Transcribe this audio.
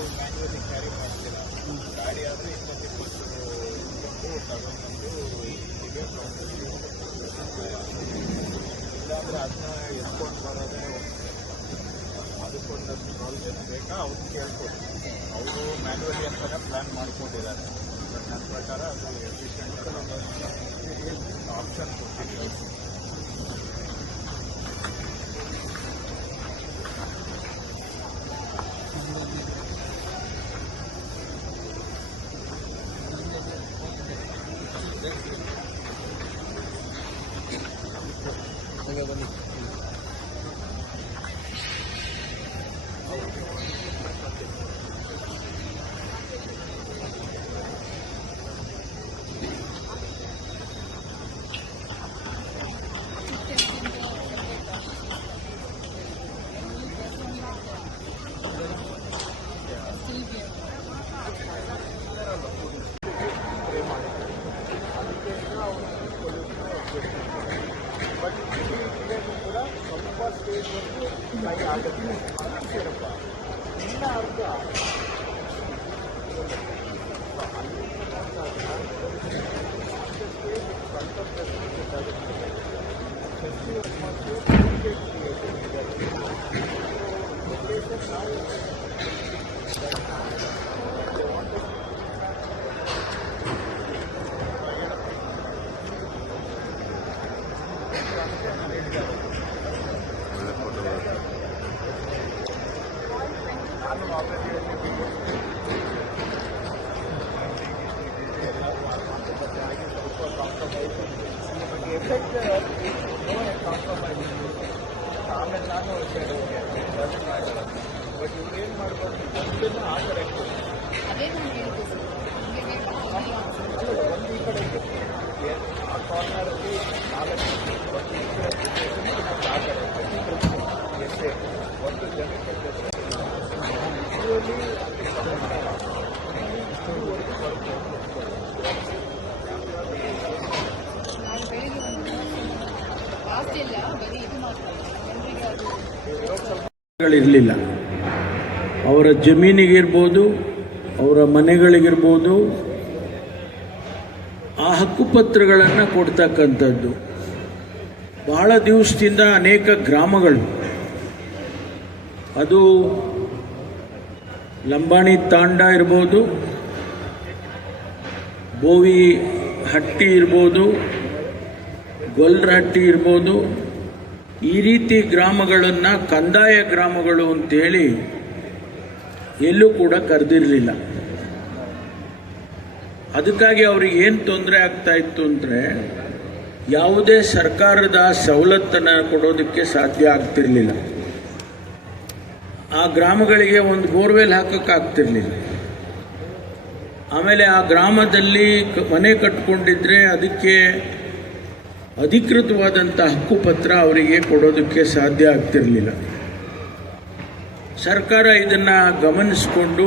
Manually carry ಮಾಡ್ತೀರ ಗಾಡಿ ಆದರೆ ಇಲ್ಲಾಂದರೆ ಅದನ್ನ ಎತ್ಕೊಂಡು ಬರೋದೇ ಅದಕ್ಕೊಂದಷ್ಟು ಪ್ರಾವಿಷನ್ ಬೇಕಾ ಅವ್ರು ಕೇಳ್ಕೊಡಿ. ಅವರು ಮ್ಯಾನ್ಯುವಲಿ ಅಂತಲೇ ಪ್ಲ್ಯಾನ್ ಮಾಡ್ಕೊಂಡಿದ್ದಾರೆ. ನನ್ನ ಪ್ರಕಾರ ಅದು ಎಫಿಷಿಯೆಂಟ್ ಆಪ್ಷನ್ ಕೊಟ್ಟಿದ್ದೀವಿ. ಬನ್ನಿ ಕೂಡ ಸ್ವಲ್ಪ ಸ್ಟೇಜ್ವರೆಗೂ ಕೈ ಆಗುತ್ತೆ. ಸೇರಪ್ಪ ಇಲ್ಲ ಅರ್ಧ ಆಮೇಲೆ ನಾನು ಬಟ್ ಇವ್ರು ಏನು ಮಾಡ್ಬೋದು ಒಂದನ್ನು ಆ ಕಡೆ ಅಲ್ಲ ಒಂದು ಈ ಕಡೆ ಆ ಕಾರ್ನರಲ್ಲಿ 4 ಬಟ್ ಈ ಕಡೆ ಆ ಕಡೆ ಎಷ್ಟೇ ಒಂದು ಜನಕ್ಕೆ ಇರಲಿಲ್ಲ. ಅವರ ಜಮೀನಿಗಿರ್ಬೋದು, ಅವರ ಮನೆಗಳಿಗಿರ್ಬೋದು ಆ ಹಕ್ಕುಪತ್ರಗಳನ್ನು ಕೊಡ್ತಕ್ಕಂಥದ್ದು. ಬಹಳ ದಿವಸದಿಂದ ಅನೇಕ ಗ್ರಾಮಗಳು, ಅದು ಲಂಬಾಣಿ ತಾಂಡ ಇರ್ಬೋದು, ಬೋವಿ ಹಟ್ಟಿ ಇರ್ಬೋದು, ಗೊಲ್ರಹಟ್ಟಿ ಇರ್ಬೋದು, ಈ ರೀತಿ ಗ್ರಾಮಗಳನ್ನು ಕಂದಾಯ ಗ್ರಾಮಗಳು ಅಂತೇಳಿ ಎಲ್ಲೂ ಕೂಡ ಕರೆದಿರಲಿಲ್ಲ. ಅದಕ್ಕಾಗಿ ಅವ್ರಿಗೆ ಏನು ತೊಂದರೆ ಆಗ್ತಾ ಇತ್ತು ಅಂದರೆ ಯಾವುದೇ ಸರ್ಕಾರದ ಸವಲತ್ತನ್ನು ಕೊಡೋದಕ್ಕೆ ಸಾಧ್ಯ ಆಗ್ತಿರಲಿಲ್ಲ. ಆ ಗ್ರಾಮಗಳಿಗೆ ಒಂದು ಬೋರ್ವೆಲ್ ಹಾಕೋಕ್ಕಾಗ್ತಿರ್ಲಿಲ್ಲ. ಆಮೇಲೆ ಆ ಗ್ರಾಮದಲ್ಲಿ ಮನೆ ಕಟ್ಕೊಂಡಿದ್ರೆ ಅದಕ್ಕೆ ಅಧಿಕೃತವಾದಂಥ ಹಕ್ಕುಪತ್ರ ಅವರಿಗೆ ಕೊಡೋದಕ್ಕೆ ಸಾಧ್ಯ ಆಗ್ತಿರಲಿಲ್ಲ. ಸರ್ಕಾರ ಇದನ್ನು ಗಮನಿಸಿಕೊಂಡು